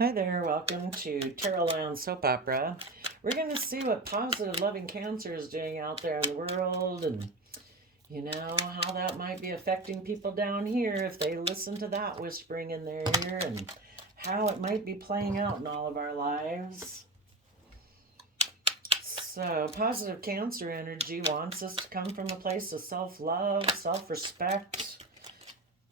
Hi there, welcome to Tarot Land Soap Opera. We're going to see what positive loving Cancer is doing out there in the world and, how that might be affecting people down here if they listen to that whispering in their ear and how it might be playing out in all of our lives. So, positive Cancer energy wants us to come from a place of self love, self respect,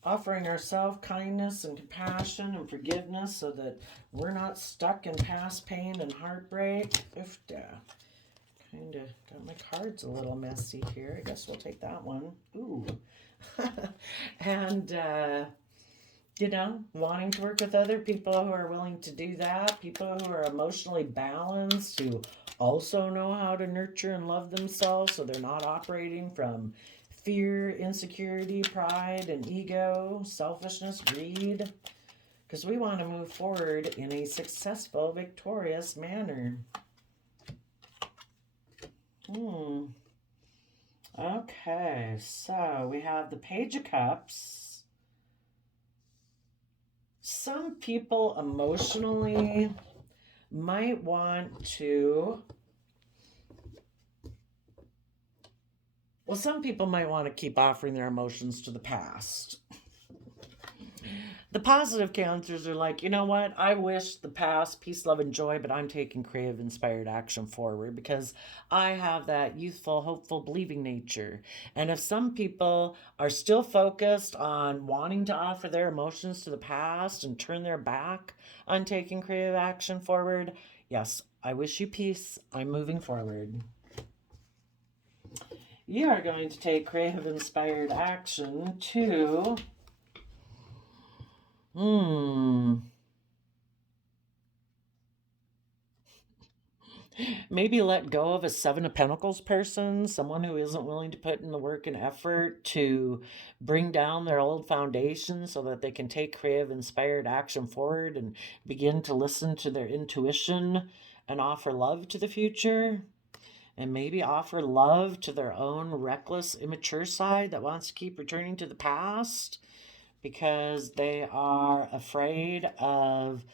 offering ourselves kindness and compassion and forgiveness so that we're not stuck in past pain and heartbreak. Oof, kind of got my cards a little messy here. I guess we'll take that one. Ooh. and, wanting to work with other people who are willing to do that, people who are emotionally balanced, who also know how to nurture and love themselves so they're not operating from fear, insecurity, pride, and ego, selfishness, greed, because we want to move forward in a successful, victorious manner. Okay, so we have the Page of Cups. Some people emotionally might want to. Well, some people might want to keep offering their emotions to the past. The positive Cancers are like, you know what? I wish the past, peace, love, and joy, but I'm taking creative, inspired action forward because I have that youthful, hopeful, believing nature. And if some people are still focused on wanting to offer their emotions to the past and turn their back on taking creative action forward, yes, I wish you peace. I'm moving forward. You are going to take creative, inspired action to maybe let go of a Seven of Pentacles person, someone who isn't willing to put in the work and effort to bring down their old foundation so that they can take creative, inspired action forward and begin to listen to their intuition and offer love to the future. And maybe offer love to their own reckless, immature side that wants to keep returning to the past because they are afraid of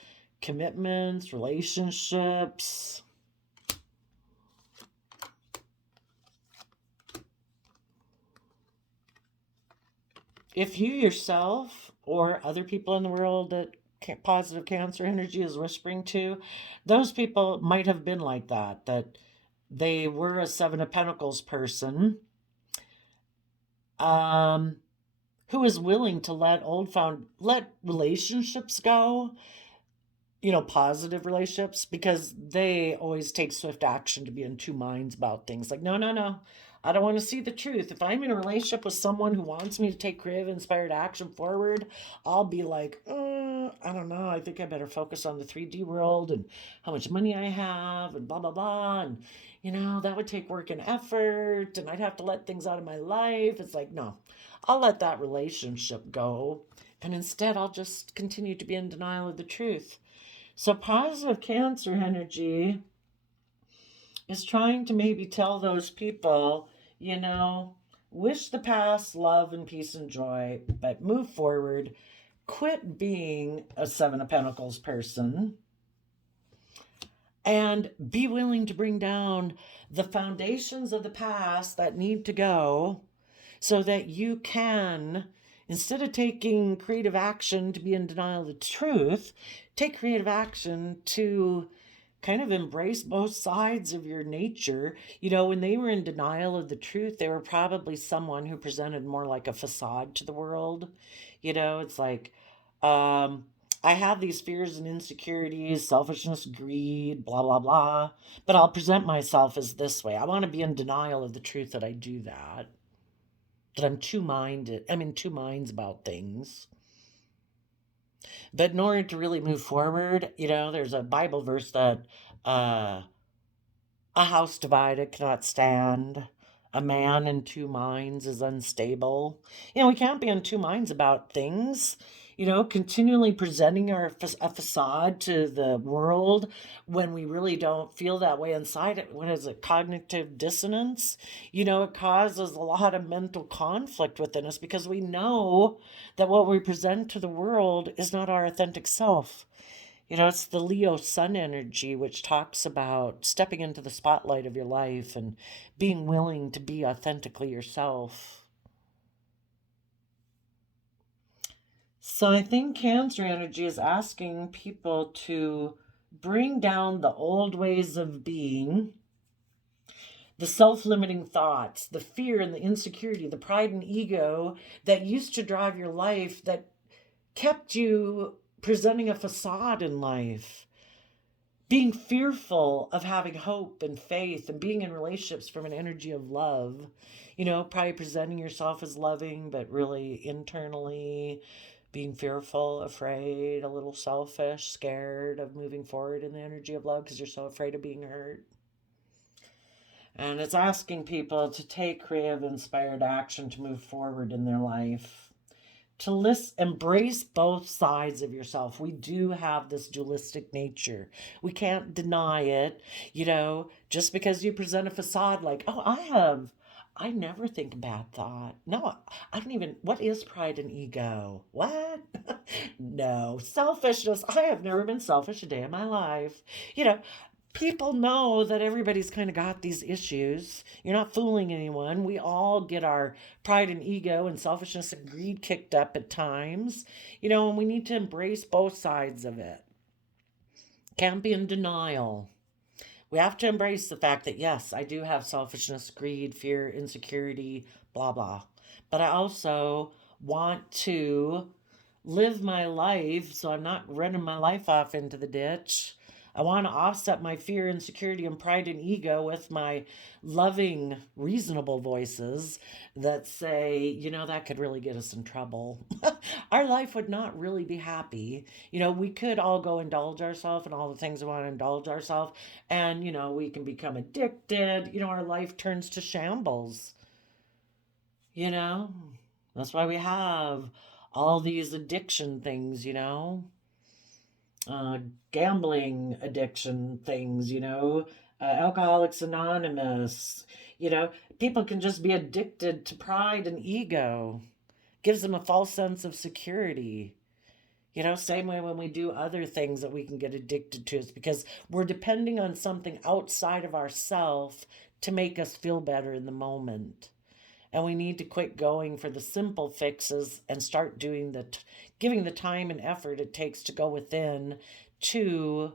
commitments, relationships. If you yourself or other people in the world that positive Cancer energy is whispering to, those people might have been like that they were a Seven of Pentacles person um, who is willing to let relationships go, positive relationships, because they always take swift action to be in two minds about things. Like, no, no, no. I don't want to see the truth. If I'm in a relationship with someone who wants me to take creative, inspired action forward, I'll be like, I don't know. I think I better focus on the 3D world and how much money I have and blah, blah, blah. And, that would take work and effort and I'd have to let things out of my life. It's like, no, I'll let that relationship go. And instead, I'll just continue to be in denial of the truth. So, positive Cancer energy is trying to maybe tell those people, wish the past love and peace and joy, but move forward. Quit being a Seven of Pentacles person and be willing to bring down the foundations of the past that need to go so that you can, instead of taking creative action to be in denial of the truth, take creative action to kind of embrace both sides of your nature. When they were in denial of the truth, they were probably someone who presented more like a facade to the world. It's like, I have these fears and insecurities, selfishness, greed, blah, blah, blah, but I'll present myself as this way. I want to be in denial of the truth that I do that I'm in two minds about things. But in order to really move forward, there's a Bible verse that uh, a house divided cannot stand. A man in two minds is unstable. We can't be in two minds about things. Continually presenting a facade to the world when we really don't feel that way inside. What is it? Cognitive dissonance. It causes a lot of mental conflict within us because we know that what we present to the world is not our authentic self. It's the Leo sun energy, which talks about stepping into the spotlight of your life and being willing to be authentically yourself. So I think Cancer energy is asking people to bring down the old ways of being, the self limiting thoughts, the fear and the insecurity, the pride and ego that used to drive your life, that kept you presenting a facade in life. Being fearful of having hope and faith and being in relationships from an energy of love. Probably presenting yourself as loving, but really internally being fearful, afraid, a little selfish, scared of moving forward in the energy of love because you're so afraid of being hurt. And it's asking people to take creative, inspired action to move forward in their life, to embrace both sides of yourself. We do have this dualistic nature. We can't deny it. Just because you present a facade like, oh, I never think a bad thought. No, I don't even, what is pride and ego? What? No, selfishness. I have never been selfish a day in my life. You know, People know that everybody's kind of got these issues. You're not fooling anyone. We all get our pride and ego and selfishness and greed kicked up at times, and we need to embrace both sides of it. Can't be in denial. We have to embrace the fact that, yes, I do have selfishness, greed, fear, insecurity, blah, blah. But I also want to live my life so I'm not running my life off into the ditch. I want to offset my fear, insecurity, and pride and ego with my loving, reasonable voices that say, that could really get us in trouble. Our life would not really be happy. We could all go indulge ourselves and all the things we want to indulge ourselves, and, we can become addicted. Our life turns to shambles. You know, that's why we have all these addiction things, uh, gambling addiction things, Alcoholics Anonymous. You know, People can just be addicted to pride and ego. Gives them a false sense of security. Same way when we do other things that we can get addicted to, it's because we're depending on something outside of ourself to make us feel better in the moment. And we need to quit going for the simple fixes and start doing giving the time and effort it takes to go within to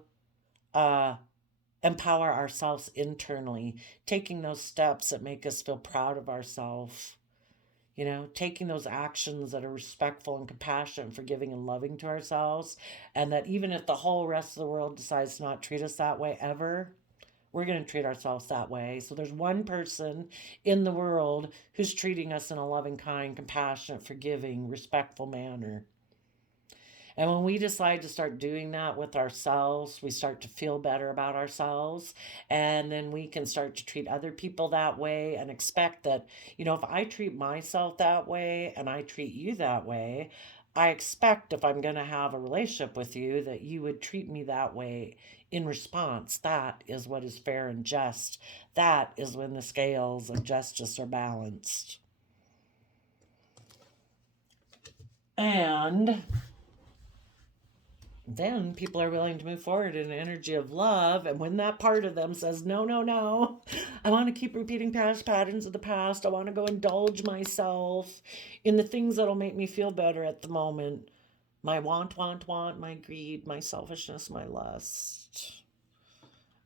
uh, empower ourselves internally, taking those steps that make us feel proud of ourselves. Taking those actions that are respectful and compassionate, forgiving and loving to ourselves, and that even if the whole rest of the world decides to not treat us that way ever, we're going to treat ourselves that way. So there's one person in the world who's treating us in a loving, kind, compassionate, forgiving, respectful manner. And when we decide to start doing that with ourselves, we start to feel better about ourselves. And then we can start to treat other people that way and expect that, if I treat myself that way and I treat you that way, I expect if I'm going to have a relationship with you that you would treat me that way in response. That is what is fair and just. That is when the scales of justice are balanced. And then people are willing to move forward in an energy of love. And when that part of them says, no, no, no, I want to keep repeating past patterns of the past, I want to go indulge myself in the things that'll make me feel better at the moment. My want, my greed, my selfishness, my lust.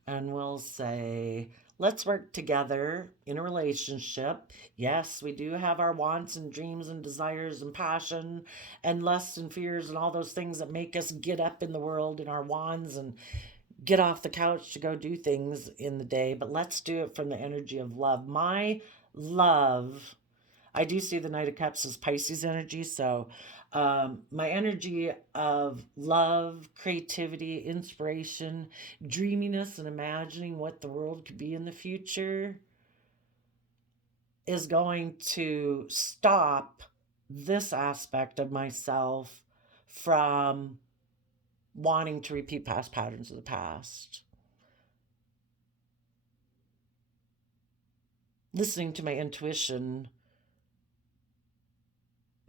And we'll say, let's work together in a relationship. Yes, we do have our wants and dreams and desires and passion and lusts and fears and all those things that make us get up in the world in our wands and get off the couch to go do things in the day. But let's do it from the energy of love. My love, I do see the Knight of Cups as Pisces energy. So my energy of love, creativity, inspiration, dreaminess, and imagining what the world could be in the future is going to stop this aspect of myself from wanting to repeat past patterns of the past. Listening to my intuition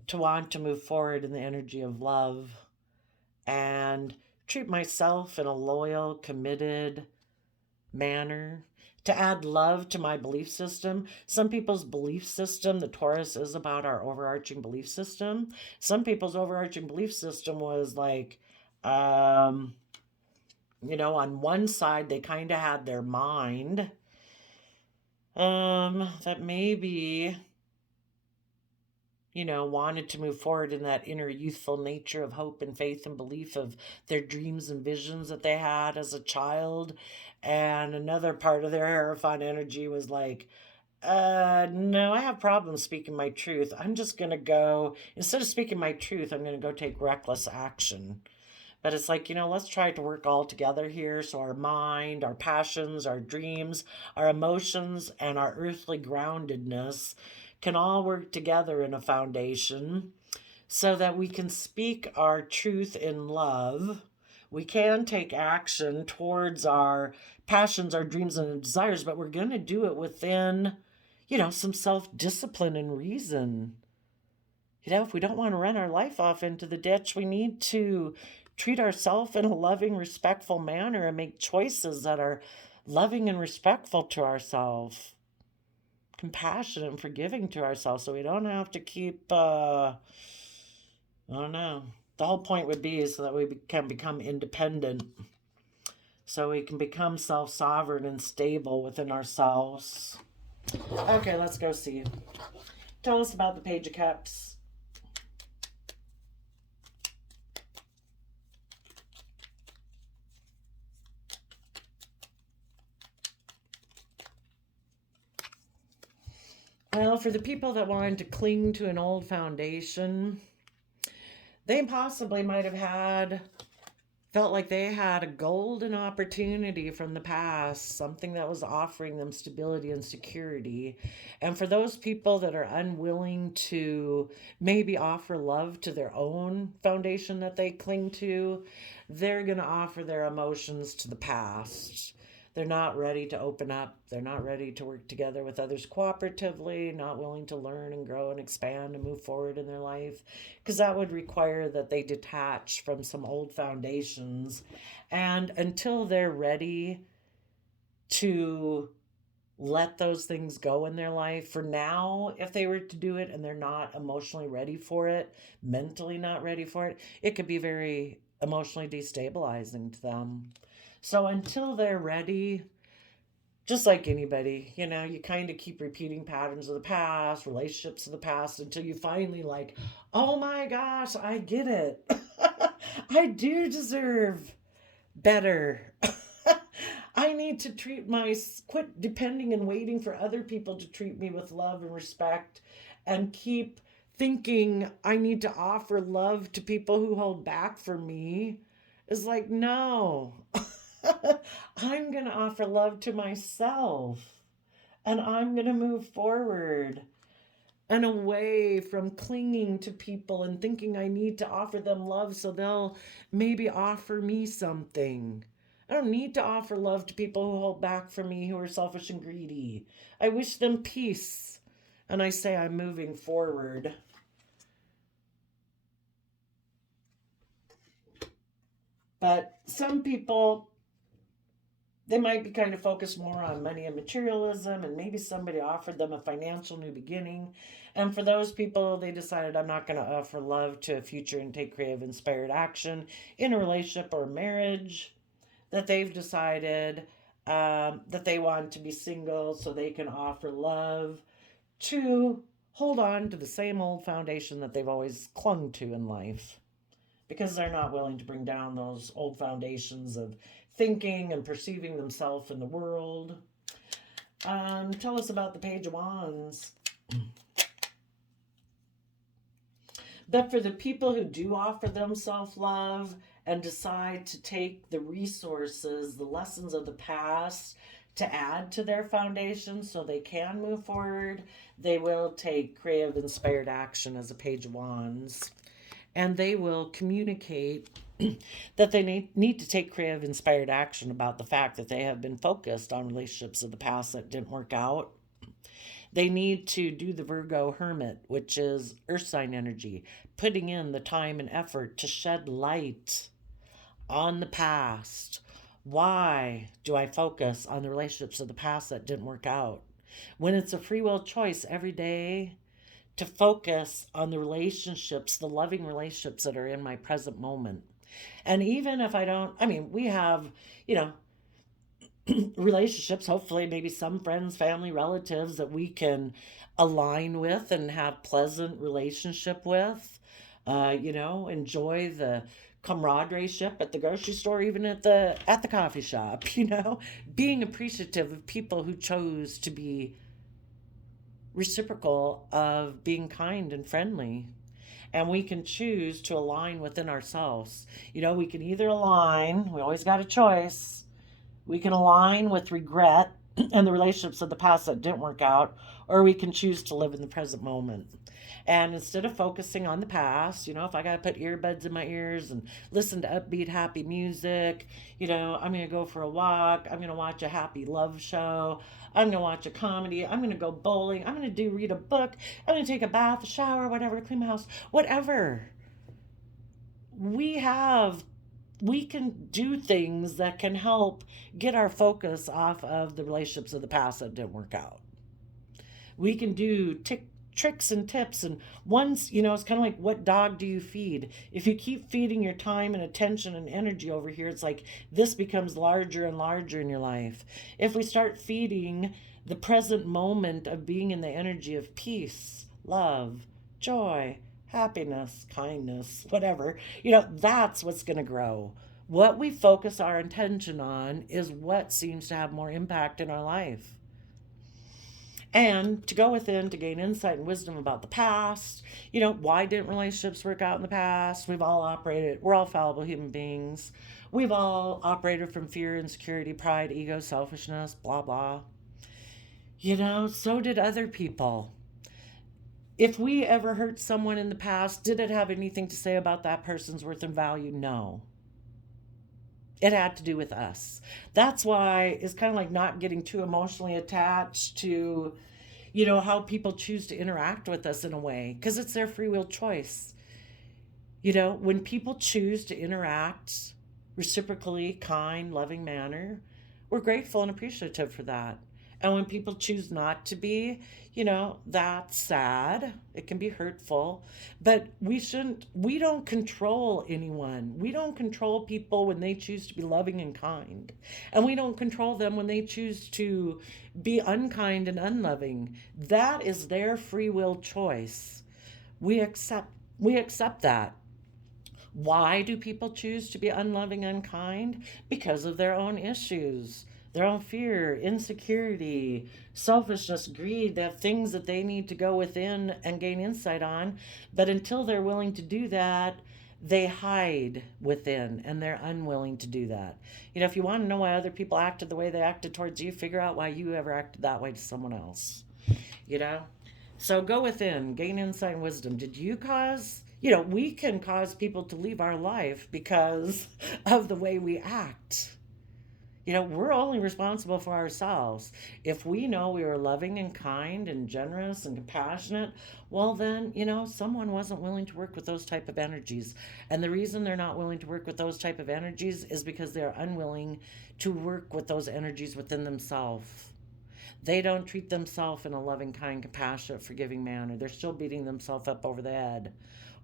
to want to move forward in the energy of love and treat myself in a loyal, committed manner, to add love to my belief system. Some people's belief system, the Taurus is about our overarching belief system. Some people's overarching belief system was like, um, on one side, they kind of had their mind, that maybe, wanted to move forward in that inner youthful nature of hope and faith and belief of their dreams and visions that they had as a child. And another part of their Hierophant energy was like, no, I have problems speaking my truth. I'm just going to go, instead of speaking my truth, I'm going to go take reckless action. But it's like, let's try to work all together here so our mind, our passions, our dreams, our emotions, and our earthly groundedness can all work together in a foundation so that we can speak our truth in love. We can take action towards our passions, our dreams, and desires, but we're going to do it within, some self discipline and reason. If we don't want to run our life off into the ditch, we need to treat ourselves in a loving, respectful manner and make choices that are loving and respectful to ourselves, compassionate and forgiving to ourselves, so we don't have to keep, I don't know. The whole point would be so that we can become independent, so we can become self-sovereign and stable within ourselves. Okay, let's go see. Tell us about the Page of Cups. Well, for the people that wanted to cling to an old foundation, they possibly might have felt like they had a golden opportunity from the past, something that was offering them stability and security. And for those people that are unwilling to maybe offer love to their own foundation that they cling to, they're going to offer their emotions to the past. They're not ready to open up. They're not ready to work together with others cooperatively, not willing to learn and grow and expand and move forward in their life, because that would require that they detach from some old foundations. And until they're ready to let those things go in their life, for now, if they were to do it and they're not emotionally ready for it, mentally not ready for it, it could be very emotionally destabilizing to them. So until they're ready, just like anybody, you kind of keep repeating patterns of the past, relationships of the past, until you finally like, oh my gosh, I get it. I do deserve better. I need to quit depending and waiting for other people to treat me with love and respect, and keep thinking I need to offer love to people who hold back from me. It's like, no. I'm going to offer love to myself, and I'm going to move forward and away from clinging to people and thinking I need to offer them love so they'll maybe offer me something. I don't need to offer love to people who hold back from me, who are selfish and greedy. I wish them peace, and I say I'm moving forward. But some people, they might be kind of focused more on money and materialism, and maybe somebody offered them a financial new beginning. And for those people, they decided, I'm not going to offer love to a future and take creative, inspired action in a relationship or marriage. That they've decided that they want to be single so they can offer love to hold on to the same old foundation that they've always clung to in life, because they're not willing to bring down those old foundations of thinking and perceiving themselves in the world. Tell us about the Page of Wands. But for the people who do offer them self-love and decide to take the resources, the lessons of the past, to add to their foundation so they can move forward, they will take creative, inspired action as a Page of Wands. And they will communicate that they need to take creative, inspired action about the fact that they have been focused on relationships of the past that didn't work out. They need to do the Virgo Hermit, which is earth sign energy, putting in the time and effort to shed light on the past. Why do I focus on the relationships of the past that didn't work out? When it's a free will choice every day to focus on the relationships, the loving relationships that are in my present moment. And even if I don't, I mean, we have, you know, relationships, hopefully, maybe some friends, family, relatives that we can align with and have pleasant relationship with. Enjoy the camaraderie ship at the grocery store, even at the coffee shop. Being appreciative of people who chose to be reciprocal of being kind and friendly. And we can choose to align within ourselves. We can either align, we always got a choice. We can align with regret and the relationships of the past that didn't work out, or we can choose to live in the present moment. And instead of focusing on the past, if I got to put earbuds in my ears and listen to upbeat, happy music, I'm going to go for a walk. I'm going to watch a happy love show. I'm going to watch a comedy. I'm going to go bowling. I'm going to read a book. I'm going to take a bath, a shower, whatever, clean my house, whatever. We have we can do things that can help get our focus off of the relationships of the past that didn't work out. We can do tricks and tips. And once, it's kind of like, what dog do you feed? If you keep feeding your time and attention and energy over here, it's like this becomes larger and larger in your life. If we start feeding the present moment of being in the energy of peace, love, joy, happiness, kindness, whatever, that's what's going to grow. What we focus our attention on is what seems to have more impact in our life. And to go within to gain insight and wisdom about the past, why didn't relationships work out in the past? We're all fallible human beings. We've all operated from fear, insecurity, pride, ego, selfishness, blah, blah. So did other people. If we ever hurt someone in the past, did it have anything to say about that person's worth and value? No. It had to do with us. That's why it's kind of like not getting too emotionally attached to, how people choose to interact with us in a way, because it's their free will choice. When people choose to interact reciprocally, kind, loving manner, we're grateful and appreciative for that. And when people choose not to be, that's sad. It can be hurtful. But we don't control anyone. We don't control people when they choose to be loving and kind. And we don't control them when they choose to be unkind and unloving. That is their free will choice. We accept that. Why do people choose to be unloving, unkind? Because of their own issues, their own fear, insecurity, selfishness, greed. They have things that they need to go within and gain insight on. But until they're willing to do that, they hide within and they're unwilling to do that. If you want to know why other people acted the way they acted towards you, figure out why you ever acted that way to someone else. So go within, gain insight and wisdom. Did you cause, we can cause people to leave our life because of the way we act. We're only responsible for ourselves. If we know we are loving and kind and generous and compassionate, well then, someone wasn't willing to work with those type of energies. And the reason they're not willing to work with those type of energies is because they're unwilling to work with those energies within themselves. They don't treat themselves in a loving, kind, compassionate, forgiving manner. They're still beating themselves up over the head.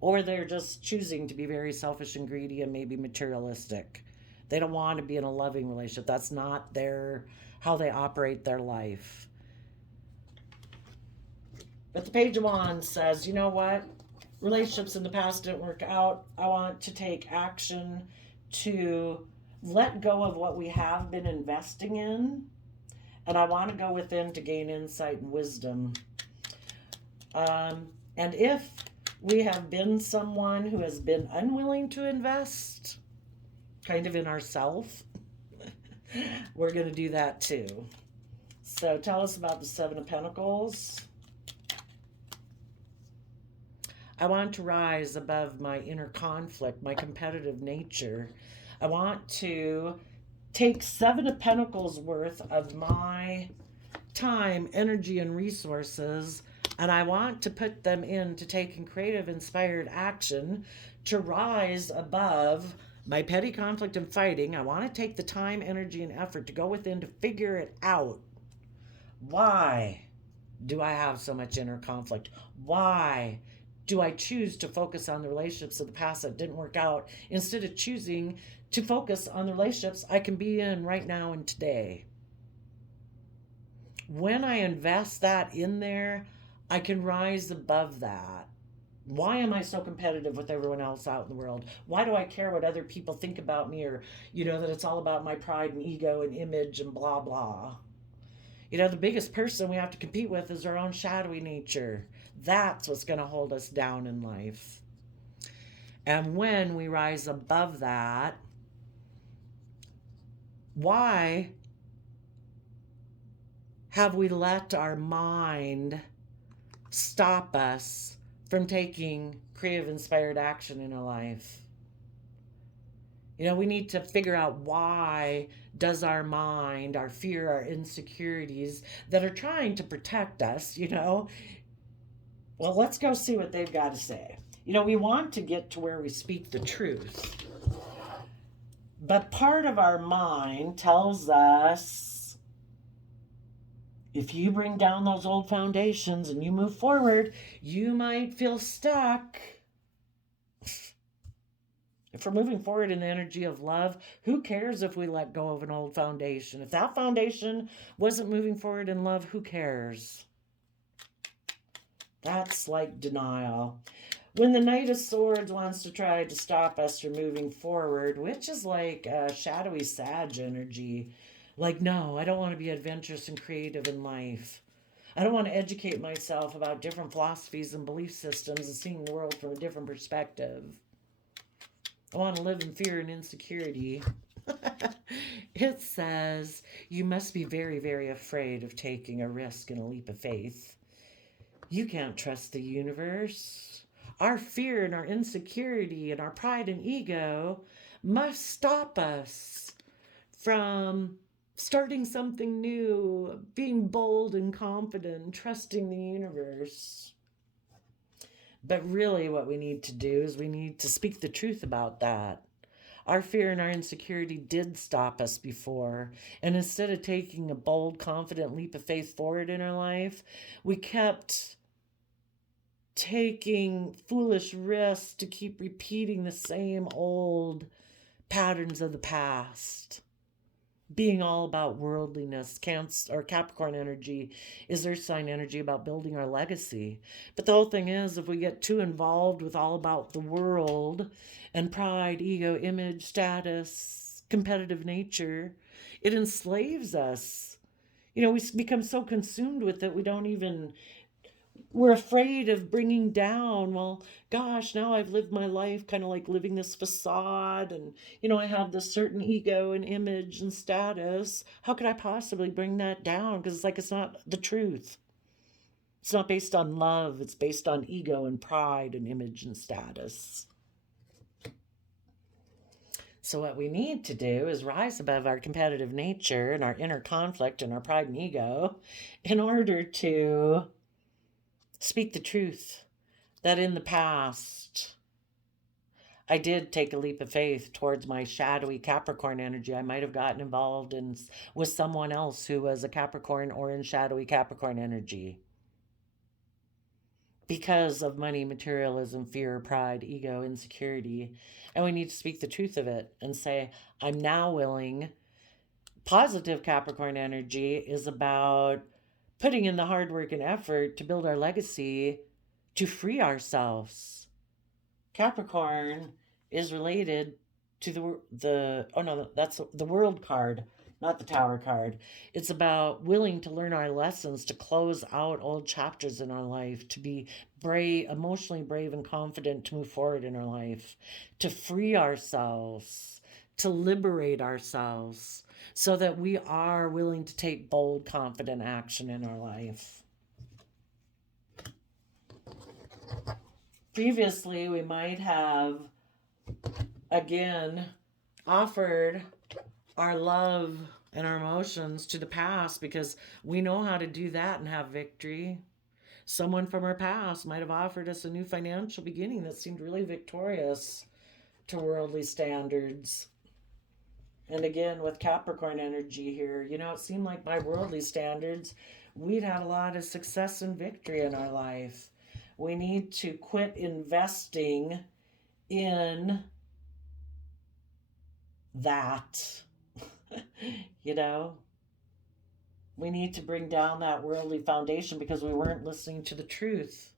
Or they're just choosing to be very selfish and greedy and maybe materialistic. They don't want to be in a loving relationship. That's not how they operate their life. But the Page of Wands says, you know what? Relationships in the past didn't work out. I want to take action to let go of what we have been investing in. And I want to go within to gain insight and wisdom. And if we have been someone who has been unwilling to invest, kind of in ourself, we're going to do that too. So tell us about the Seven of Pentacles. I want to rise above my inner conflict, my competitive nature. I want to take Seven of Pentacles worth of my time, energy, and resources, and I want to put them into taking creative, inspired action to rise above By petty conflict and fighting, I want to take the time, energy, and effort to go within to figure it out. Why do I have so much inner conflict? Why do I choose to focus on the relationships of the past that didn't work out instead of choosing to focus on the relationships I can be in right now and today? When I invest that in there, I can rise above that. Why am I so competitive with everyone else out in the world? Why do I care what other people think about me, or, that it's all about my pride and ego and image and blah, blah? The biggest person we have to compete with is our own shadowy nature. That's what's going to hold us down in life. And when we rise above that, why have we let our mind stop us from taking creative, inspired action in our life? We need to figure out, why does our mind, our fear, our insecurities that are trying to protect us, well, let's go see what they've got to say. We want to get to where we speak the truth. But part of our mind tells us, if you bring down those old foundations and you move forward, you might feel stuck. If we're moving forward in the energy of love, who cares if we let go of an old foundation? If that foundation wasn't moving forward in love, who cares? That's like denial. When the Knight of Swords wants to try to stop us from moving forward, which is like a shadowy Sag energy, like, no, I don't want to be adventurous and creative in life. I don't want to educate myself about different philosophies and belief systems and seeing the world from a different perspective. I want to live in fear and insecurity. It says you must be very, very afraid of taking a risk and a leap of faith. You can't trust the universe. Our fear and our insecurity and our pride and ego must stop us from starting something new, being bold and confident, trusting the universe. But really what we need to do is we need to speak the truth about that. Our fear and our insecurity did stop us before. And instead of taking a bold, confident leap of faith forward in our life, we kept taking foolish risks to keep repeating the same old patterns of the past. Being all about worldliness. Cancer or Capricorn energy is Earth sign energy about building our legacy. But the whole thing is, if we get too involved with all about the world and pride, ego, image, status, competitive nature, it enslaves us. We become so consumed with it, we're afraid of bringing down, well, gosh, now I've lived my life kind of like living this facade, and, I have this certain ego and image and status. How could I possibly bring that down? Because it's not the truth. It's not based on love. It's based on ego and pride and image and status. So what we need to do is rise above our competitive nature and our inner conflict and our pride and ego in order to speak the truth that in the past I did take a leap of faith towards my shadowy Capricorn energy. I might have gotten involved with someone else who was a Capricorn or in shadowy Capricorn energy because of money, materialism, fear, pride, ego, insecurity. And we need to speak the truth of it and say, I'm now willing. Positive Capricorn energy is about putting in the hard work and effort to build our legacy, to free ourselves. Capricorn is related to that's the World card, not the Tower card. It's about willing to learn our lessons, to close out old chapters in our life, to be brave, emotionally brave and confident to move forward in our life, to free ourselves, to liberate ourselves, so that we are willing to take bold, confident action in our life. Previously, we might have, again, offered our love and our emotions to the past because we know how to do that and have victory. Someone from our past might have offered us a new financial beginning that seemed really victorious. to worldly standards. And again, with Capricorn energy here, it seemed like by worldly standards, we'd have a lot of success and victory in our life. We need to quit investing in that. you know, we need to bring down that worldly foundation because we weren't listening to the truth.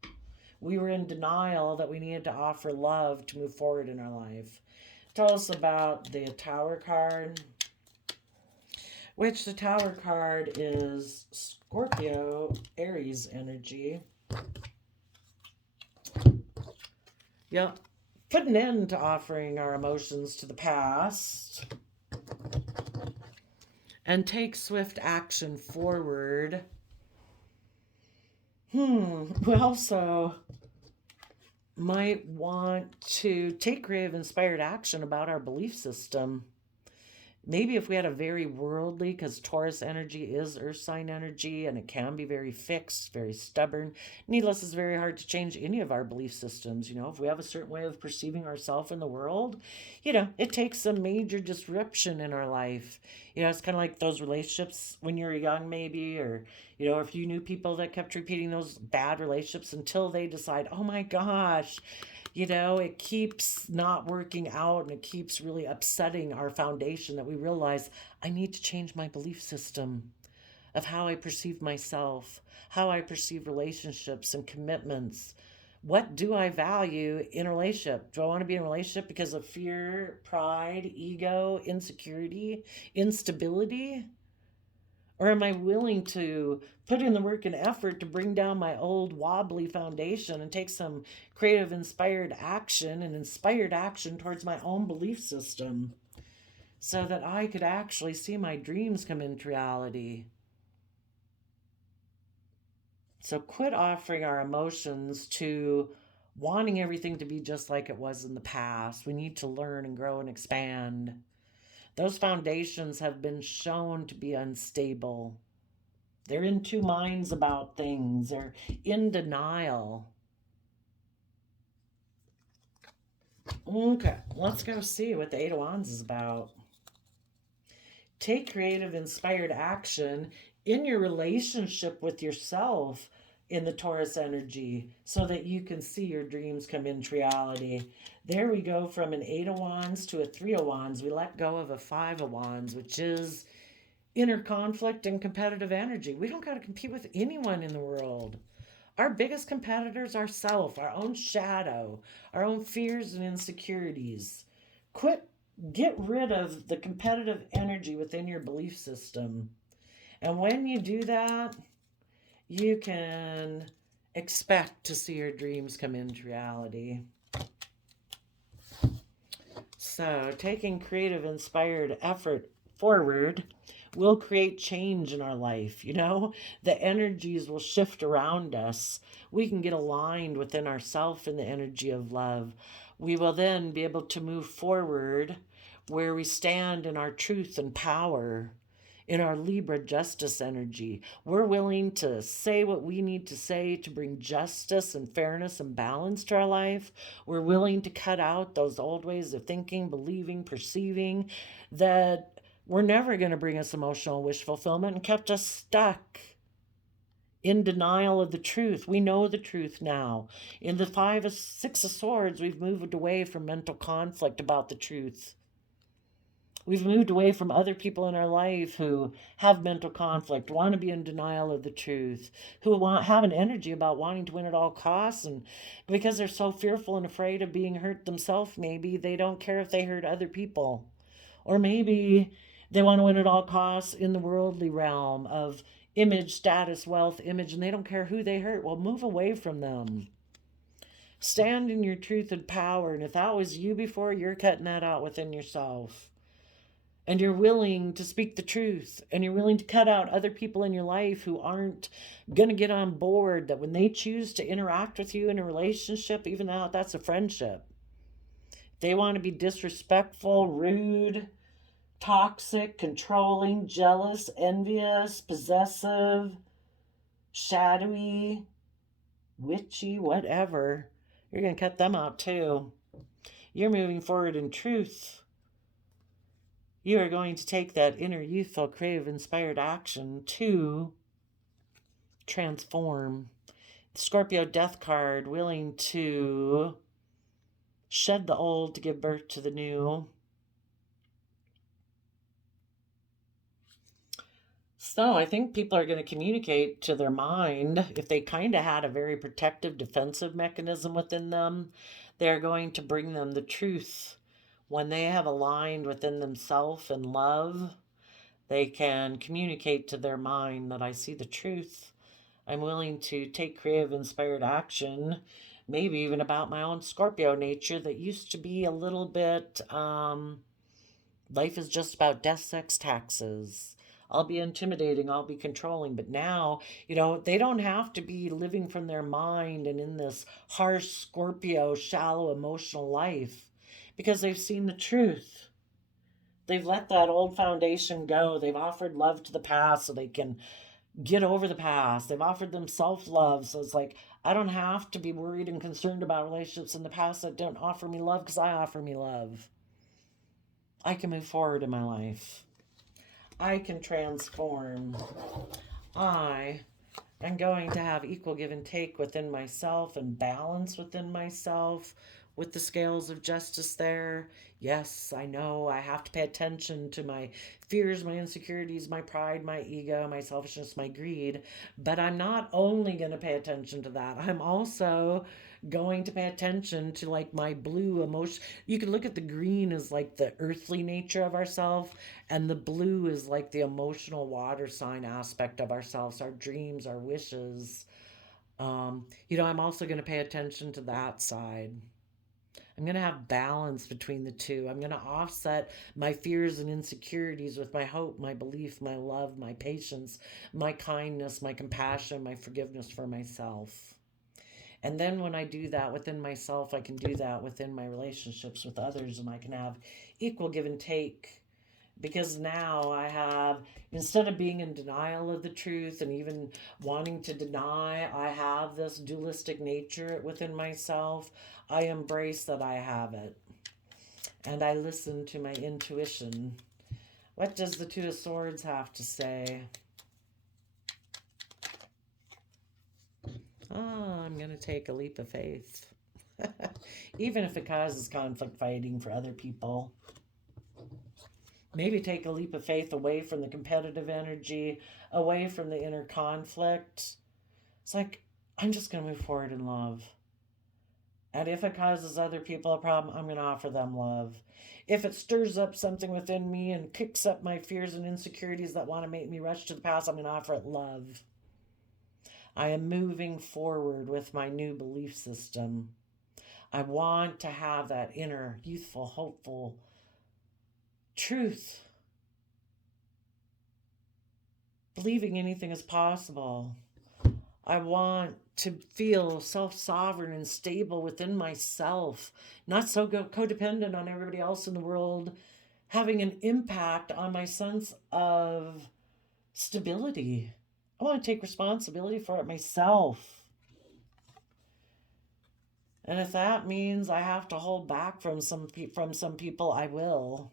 We were in denial that we needed to offer love to move forward in our life. Tell us about the Tower card, which the Tower card is Scorpio, Aries energy. Yep. Put an end to offering our emotions to the past and take swift action forward. We also might want to take creative, inspired action about our belief system. Maybe if we had a very worldly, because Taurus energy is earth sign energy and it can be very fixed, very stubborn. Needless, it's very hard to change any of our belief systems. If we have a certain way of perceiving ourselves in the world, it takes a major disruption in our life. It's kind of like those relationships when you're young, maybe, or, if you knew people that kept repeating those bad relationships until they decide, oh my gosh, it keeps not working out and it keeps really upsetting our foundation that we realize I need to change my belief system of how I perceive myself, how I perceive relationships and commitments. What do I value in a relationship? Do I want to be in a relationship because of fear, pride, ego, insecurity, instability? Or am I willing to put in the work and effort to bring down my old wobbly foundation and take some creative, inspired action towards my own belief system so that I could actually see my dreams come into reality? So quit offering our emotions to wanting everything to be just like it was in the past. We need to learn and grow and expand. Those foundations have been shown to be unstable. They're in two minds about things. They're in denial. Okay, let's go see what the Eight of Wands is about. Take creative, inspired action in your relationship with yourself in the Taurus energy so that you can see your dreams come into reality. There we go from an Eight of Wands to a Three of Wands. We let go of a Five of Wands, which is inner conflict and competitive energy. We don't got to compete with anyone in the world. Our biggest competitors are ourself, our own shadow, our own fears and insecurities. Get rid of the competitive energy within your belief system. And when you do that, you can expect to see your dreams come into reality. So, taking creative, inspired effort forward will create change in our life. The energies will shift around us. We can get aligned within ourselves in the energy of love. We will then be able to move forward where we stand in our truth and power, in our Libra justice energy. We're willing to say what we need to say to bring justice and fairness and balance to our life. We're willing to cut out those old ways of thinking, believing, perceiving that were never going to bring us emotional wish fulfillment and kept us stuck in denial of the truth. We know the truth now. In the Six of Swords, we've moved away from mental conflict about the truth. We've moved away from other people in our life who have mental conflict, want to be in denial of the truth, who have an energy about wanting to win at all costs, and because they're so fearful and afraid of being hurt themselves, maybe they don't care if they hurt other people. Or maybe they want to win at all costs in the worldly realm of image, status, wealth, image, and they don't care who they hurt. Well, move away from them. Stand in your truth and power, and if that was you before, you're cutting that out within yourself. And you're willing to speak the truth, and you're willing to cut out other people in your life who aren't going to get on board, that when they choose to interact with you in a relationship, even though that's a friendship, they want to be disrespectful, rude, toxic, controlling, jealous, envious, possessive, shadowy, witchy, whatever, you're going to cut them out too. You're moving forward in truth. You are going to take that inner youthful, creative, inspired action to transform. Scorpio death card, willing to shed the old to give birth to the new. So I think people are going to communicate to their mind. If they kind of had a very protective defensive mechanism within them, they're going to bring them the truth. When they have aligned within themself and love, they can communicate to their mind that I see the truth. I'm willing to take creative, inspired action, maybe even about my own Scorpio nature that used to be a little bit, life is just about death, sex, taxes. I'll be intimidating, I'll be controlling. But now, they don't have to be living from their mind and in this harsh Scorpio, shallow emotional life because they've seen the truth. They've let that old foundation go. They've offered love to the past so they can get over the past. They've offered them self-love. So it's like, I don't have to be worried and concerned about relationships in the past that don't offer me love because I offer me love. I can move forward in my life. I can transform. I am going to have equal give and take within myself and balance within myself with the scales of justice there. Yes, I know I have to pay attention to my fears, my insecurities, my pride, my ego, my selfishness, my greed. But I'm not only going to pay attention to that, I'm also going to pay attention to like my blue emotion. You can look at the green as like the earthly nature of ourselves, and the blue is like the emotional water sign aspect of ourselves, our dreams, our wishes. I'm also going to pay attention to that side. I'm going to have balance between the two. I'm going to offset my fears and insecurities with my hope, my belief, my love, my patience, my kindness, my compassion, my forgiveness for myself. And then when I do that within myself, I can do that within my relationships with others, and I can have equal give and take. Because now I have, instead of being in denial of the truth and even wanting to deny I have this dualistic nature within myself, I embrace that I have it. And I listen to my intuition. What does the Two of Swords have to say? Oh, I'm going to take a leap of faith. Even if it causes conflict fighting for other people. Maybe take a leap of faith away from the competitive energy, away from the inner conflict. It's like, I'm just going to move forward in love. And if it causes other people a problem, I'm going to offer them love. If it stirs up something within me and kicks up my fears and insecurities that want to make me rush to the past, I'm going to offer it love. I am moving forward with my new belief system. I want to have that inner, youthful, hopeful truth. Believing anything is possible. I want to feel self-sovereign and stable within myself, not so codependent on everybody else in the world, having an impact on my sense of stability. I want to take responsibility for it myself. And if that means I have to hold back from some people, I will.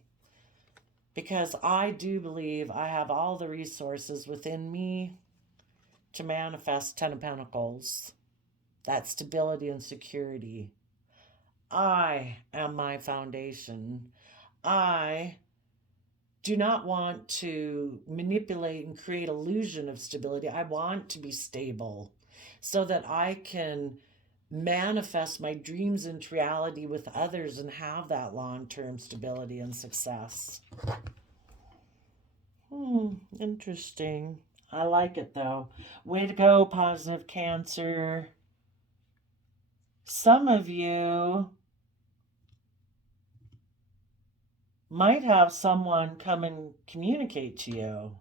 Because I do believe I have all the resources within me to manifest Ten of Pentacles. That stability and security. I am my foundation. I do not want to manipulate and create illusion of stability. I want to be stable so that I can manifest my dreams into reality with others and have that long-term stability and success. Interesting. I like it though. Way to go, positive Cancer. Some of you might have someone come and communicate to you.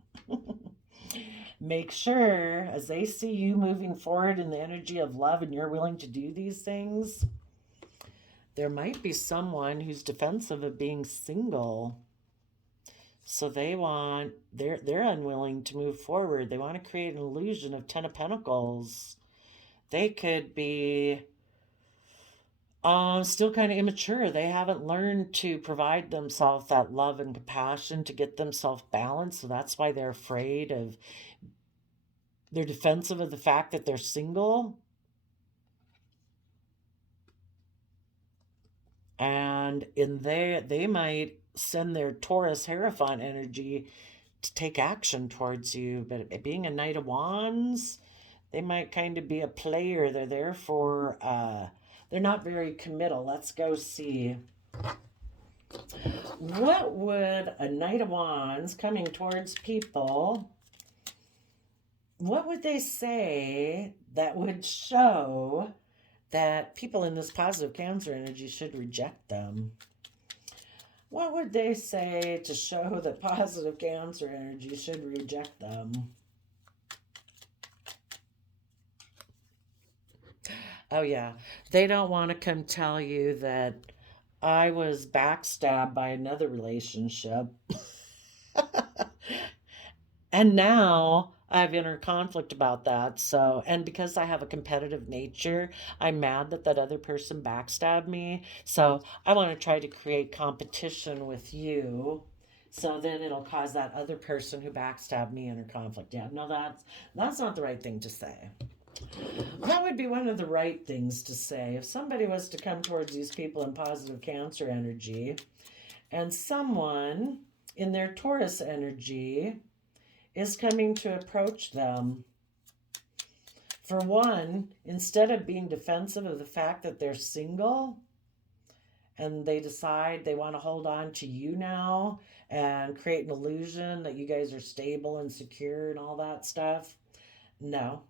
Make sure, as they see you moving forward in the energy of love and you're willing to do these things, there might be someone who's defensive of being single. So they're unwilling to move forward. They want to create an illusion of Ten of Pentacles. They could be Still kind of immature. They haven't learned to provide themselves that love and compassion to get themselves balanced. So that's why they're afraid of, they're defensive of the fact that they're single. And they might send their Taurus Hierophant energy to take action towards you. But being a Knight of Wands, they might kind of be a player. They're there for, they're not very committal. Let's go see. What would a Knight of Wands coming towards people, what would they say that would show that people in this positive Cancer energy should reject them? What would they say to show that positive Cancer energy should reject them? Oh, yeah. They don't want to come tell you that I was backstabbed by another relationship. And now I have inner conflict about that. So, and because I have a competitive nature, I'm mad that that other person backstabbed me. So, I want to try to create competition with you. So then it'll cause that other person who backstabbed me inner conflict. Yeah, no, that's not the right thing to say. That would be one of the right things to say. If somebody was to come towards these people in positive Cancer energy, and someone in their Taurus energy is coming to approach them. For one, instead of being defensive of the fact that they're single and they decide they want to hold on to you now and create an illusion that you guys are stable and secure and all that stuff, no.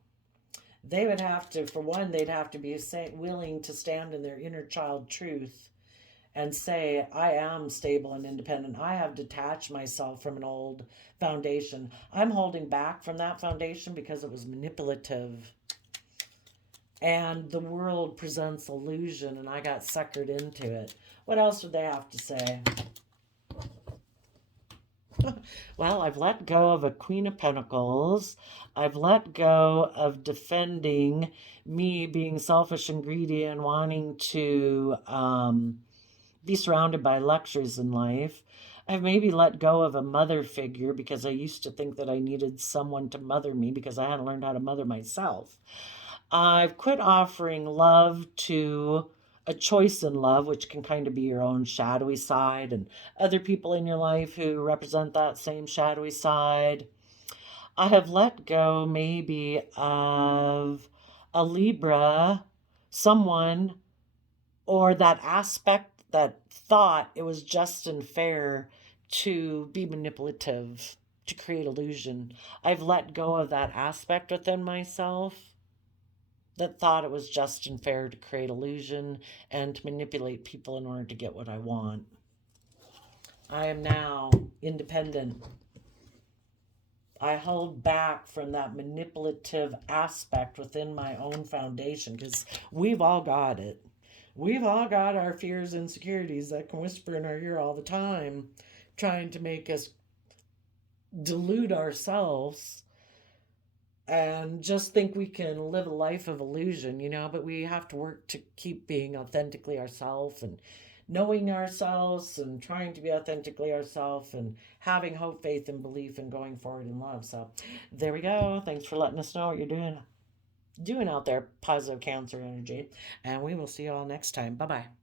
They would have to, for one, they'd have to be willing to stand in their inner child truth and say, I am stable and independent. I have detached myself from an old foundation. I'm holding back from that foundation because it was manipulative. And the world presents illusion, and I got suckered into it. What else would they have to say? Well, I've let go of a Queen of Pentacles. I've let go of defending me being selfish and greedy and wanting to be surrounded by luxuries in life. I've maybe let go of a mother figure because I used to think that I needed someone to mother me because I hadn't learned how to mother myself. I've quit offering love to a choice in love, which can kind of be your own shadowy side, and other people in your life who represent that same shadowy side. I have let go maybe of a Libra, someone, or that aspect that thought it was just and fair to be manipulative, to create illusion. I've let go of that aspect within myself that thought it was just and fair to create illusion and to manipulate people in order to get what I want. I am now independent. I hold back from that manipulative aspect within my own foundation because we've all got it. We've all got our fears and insecurities that can whisper in our ear all the time, trying to make us delude ourselves and just think we can live a life of illusion, but we have to work to keep being authentically ourselves and knowing ourselves and trying to be authentically ourselves and having hope, faith, and belief and going forward in love. So there we go. Thanks for letting us know what you're doing out there, positive Cancer energy. And we will see you all next time. Bye bye.